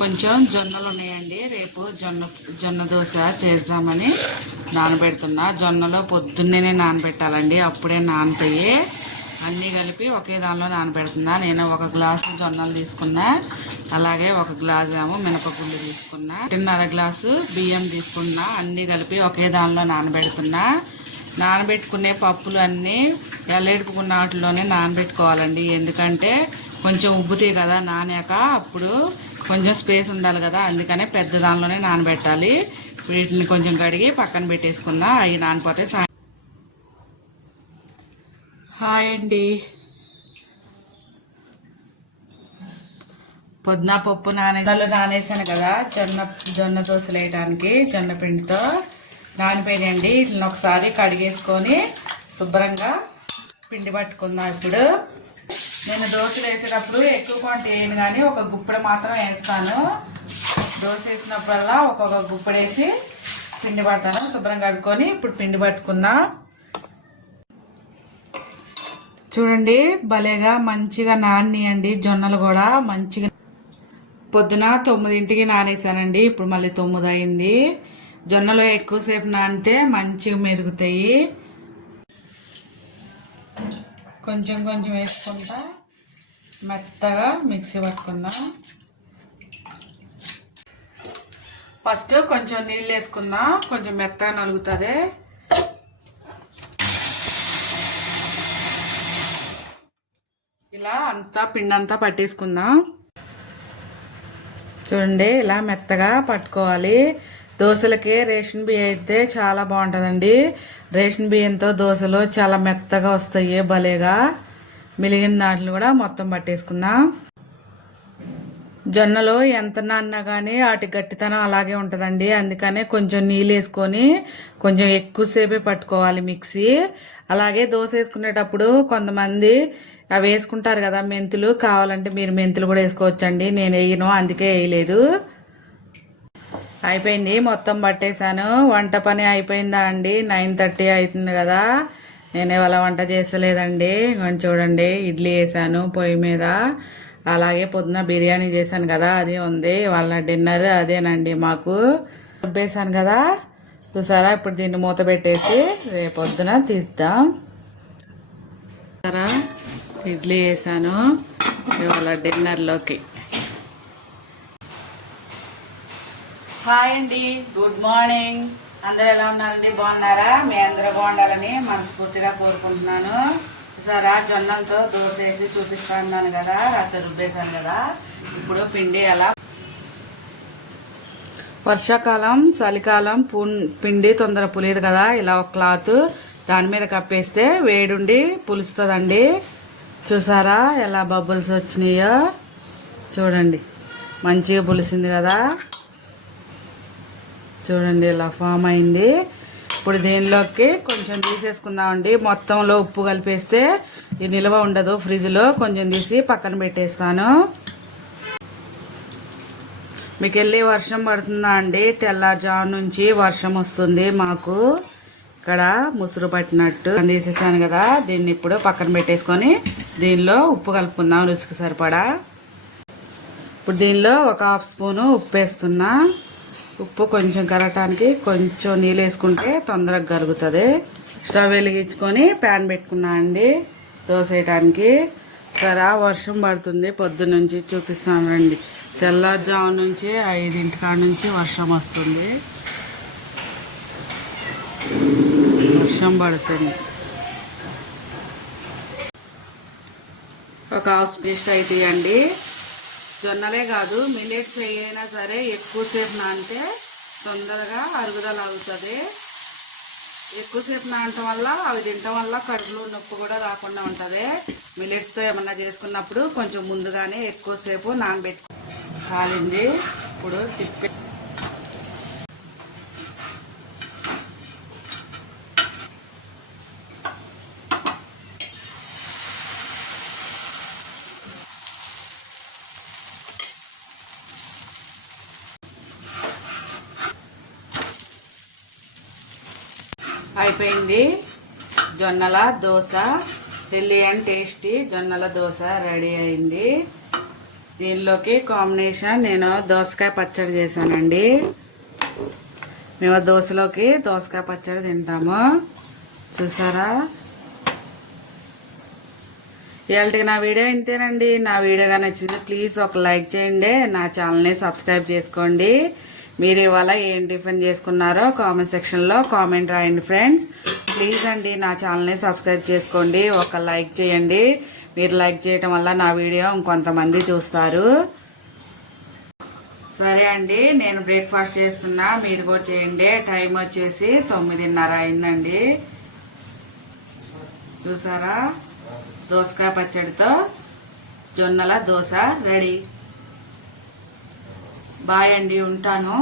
కొంచెం జొన్నలు ఉన్నాయండి. రేపు జొన్న దోశ చేద్దామని నానబెడుతున్నా. జొన్నలు పొద్దున్నే నానబెట్టాలండి, అప్పుడే నానతాయి. అన్నీ కలిపి ఒకే దానిలో నానబెడుతున్నా. నేను 1 గ్లాసు జొన్నలు తీసుకున్నా, అలాగే 1 గ్లాసు ఏమో మినపగుళ్ళు తీసుకున్నా, 1.5 గ్లాసు బియ్యం తీసుకున్నా. అన్నీ కలిపి ఒకే దానిలో నానబెడుతున్నా. నానబెట్టుకునే పప్పులు అన్నీ ఎల్లెడుపుకున్న వాటిలోనే నానబెట్టుకోవాలండి. ఎందుకంటే కొంచెం ఉబ్బుతాయి కదా నానాక, అప్పుడు కొంచెం స్పేస్ ఉండాలి కదా, అందుకనే పెద్ద దానిలోనే నానబెట్టాలి. వీటిని కొంచెం కడిగి పక్కన పెట్టేసుకుందాం. అవి నానిపోతే హాయ్ అండి. పొద్దున పప్పు నానేసాను కదా, జొన్న దోశలు వేయడానికి జొన్న పిండితో నానిపోయినాయండి. వీటిని ఒకసారి కడిగేసుకొని శుభ్రంగా పిండి పట్టుకుందాం. ఇప్పుడు నేను దోశలు వేసేటప్పుడు ఎక్కువ క్వాంటిటీ వేయను, కానీ ఒక గుప్పెడు మాత్రం వేస్తాను. దోశ వేసినప్పుడల్లా ఒక్కొక్క గుప్పెడు వేసి పిండి పడతాను. శుభ్రంగా కడుక్కొని ఇప్పుడు పిండి పట్టుకుందాం. చూడండి, భలేగా మంచిగా నానియండి జొన్నలు కూడా మంచిగా. పొద్దున 9ంటికి నానేసానండి, ఇప్పుడు మళ్ళీ 9 అయింది. జొన్నలు ఎక్కువసేపు నానితే మంచిగా మెరుగుతాయి. కొంచెం కొంచెం వేసుకుంటా మెత్తగా మిక్సీ పట్టుకుందాం. ఫస్ట్ కొంచెం నీళ్ళు వేసుకుందాం, కొంచెం మెత్తగా నలుగుతుంది. ఇలా అంతా పిండి అంతా పట్టేసుకుందాం. చూడండి, ఇలా మెత్తగా పట్టుకోవాలి. దోశలకి రేషన్ బియ్యం అయితే చాలా బాగుంటుందండి. రేషన్ బియ్యంతో దోశలు చాలా మెత్తగా వస్తాయి భలేగా. మిలిగిన దాంట్లో కూడా మొత్తం పట్టేసుకుందాం. జొన్నలు ఎంత నాన్నా కానీ వాటి గట్టితనం అలాగే ఉంటుందండి. అందుకనే కొంచెం నీళ్ళు వేసుకొని కొంచెం ఎక్కువసేపే పట్టుకోవాలి మిక్సీ. అలాగే దోశ వేసుకునేటప్పుడు కొంతమంది అవి వేసుకుంటారు కదా మెంతులు, కావాలంటే మీరు మెంతులు కూడా వేసుకోవచ్చండి. నేను వేయను, అందుకే వేయలేదు. అయిపోయింది, మొత్తం పట్టేశాను. వంట పని అయిపోయిందా అండి? 9:30 అవుతుంది కదా. నేను ఇవాళ వంట చేస్తలేదండి. చూడండి, ఇడ్లీ వేసాను పొయ్యి మీద, అలాగే పొద్దున బిర్యానీ చేశాను కదా, అది ఉంది. వాళ్ళ డిన్నర్ అదేనండి మాకు. రుబ్బేశాను కదా, చూసారా? ఇప్పుడు దీన్ని మూత పెట్టేసి రేపొద్దున తీద్దాం. చూసారా, ఇడ్లీ వేసాను ఇవాళ డిన్నర్లోకి. హాయ్ అండి, గుడ్ మార్నింగ్. అందరూ ఎలా ఉన్నారండి? బాగున్నారా? మీ అందరూ బాగుండాలని మనస్ఫూర్తిగా కోరుకుంటున్నాను. సరే, జొన్నలతో దోశ వేసి చూపిస్తాను కదా, రాత్రి రుబ్బేశాను కదా. ఇప్పుడు పిండి ఎలా, వర్షాకాలం చలికాలం పిండి తొందర పులియదు కదా, ఇలా ఒక క్లాత్ దాని మీద కప్పేస్తే వేడుండి పులుస్తుందండి. చూసారా ఎలా బబుల్స్ వచ్చినాయో? చూడండి, మంచిగా పులిసింది కదా. చూడండి, ఇలా ఫామ్ అయింది. ఇప్పుడు దీనిలోకి కొంచెం తీసేసుకుందామండి. మొత్తంలో ఉప్పు కలిపేస్తే ఇది నిల్వ ఉండదు ఫ్రిడ్జ్లో. కొంచెం తీసి పక్కన పెట్టేస్తాను. మీకు వెళ్ళి వర్షం పడుతుందా అండి? తెల్లారుజాము నుంచి వర్షం వస్తుంది మాకు ఇక్కడ, ముసురు పట్టినట్టు. తీసేసాను కదా, దీన్ని ఇప్పుడు పక్కన పెట్టేసుకొని దీనిలో ఉప్పు కలుపుకుందాం రుచికి సరిపడా. ఇప్పుడు దీనిలో 1/2 స్పూను ఉప్పు వేస్తున్నా. ఉప్పు కొంచెం కరగటానికి కొంచెం నీళ్ళు వేసుకుంటే తొందరగా కరుగుతుంది. స్టవ్ వెలిగించుకొని ప్యాన్ పెట్టుకున్నా అండి దోశ వేయటానికి. ఇక్కడ వర్షం పడుతుంది పొద్దున్నుంచి, చూపిస్తాను రండి. తెల్లారుజాము నుంచి 5 కాడ నుంచి వర్షం వస్తుంది. వర్షం పడుతుంది. 1/2 స్పూన్ అవుతాయండి. జొన్నలే కాదు, మిల్లెట్స్ అయినా సరే ఎక్కువసేపు నానితే తొందరగా అరుగుదల అవుతుంది. ఎక్కువసేపు నానటం వల్ల అవి తినటం వల్ల కడుపులో నొప్పి కూడా రాకుండా ఉంటుంది. మిల్లెట్స్తో ఏమన్నా చేసుకున్నప్పుడు కొంచెం ముందుగానే ఎక్కువసేపు నానబెట్టు. కాలింది, ఇప్పుడు తిప్పి అయిపోయింది. జొన్నల దోశ, హెల్దీ అండ్ టేస్టీ జొన్నల దోశ రెడీ అయింది. దీనిలోకి కాంబినేషన్ నేను దోసకాయ పచ్చడి చేశానండి. మేము దోశలోకి దోసకాయ పచ్చడి తింటాము. చూసారా, ఇవాళకి నా వీడియో ఇంతేనండి. నా వీడియోగా నచ్చితే ప్లీజ్ ఒక లైక్ చేయండి. నా ఛానల్ని సబ్స్క్రైబ్ చేసుకోండి. మీరు ఇవాళ ఏం టిఫిన్ చేసుకున్నారో కామెంట్ సెక్షన్లో కామెంట్ రాయండి ఫ్రెండ్స్. ప్లీజ్ అండి నా ఛానల్ని సబ్స్క్రైబ్ చేసుకోండి. ఒక లైక్ చేయండి. మీరు లైక్ చేయటం వల్ల నా వీడియో ఇంకొంతమంది చూస్తారు. సరే అండి, నేను బ్రేక్ఫాస్ట్ చేస్తున్నా, మీరు కూడా చేయండి. టైం వచ్చేసి 9:30 అయిందండి. చూసారా, దోసకాయ పచ్చడితో జొన్నల దోశ రెడీ. బాయ్ అండి, ఉంటాను.